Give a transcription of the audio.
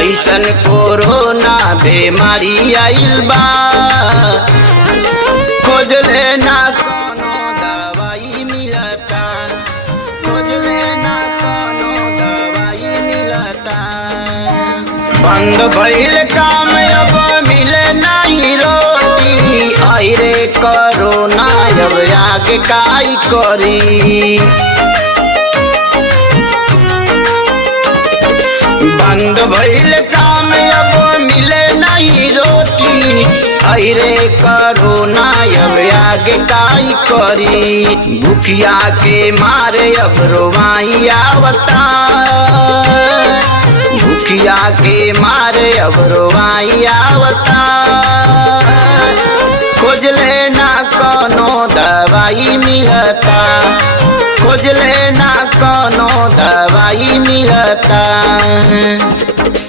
ऐसन कोरोना बीमारी आइल बा, खोज लेना कोनो दवाई मिलता, खोज लेना कोनो दवाई मिलता। बंद भइल काम अब मिले नहीं रोटी, आई रे कोरोना अब आगे काई करी। बंद भइल काम अब मिले नहीं रोटी, आई रे कोरोना अब आगे काई करी। भूखिया के मारे अब रोवाई आवता, भूखिया के मारे अब रोवाई आवता। खोज लेना कोनो दवाई मिलता, खोज लेना कोनो दवाई मिलता।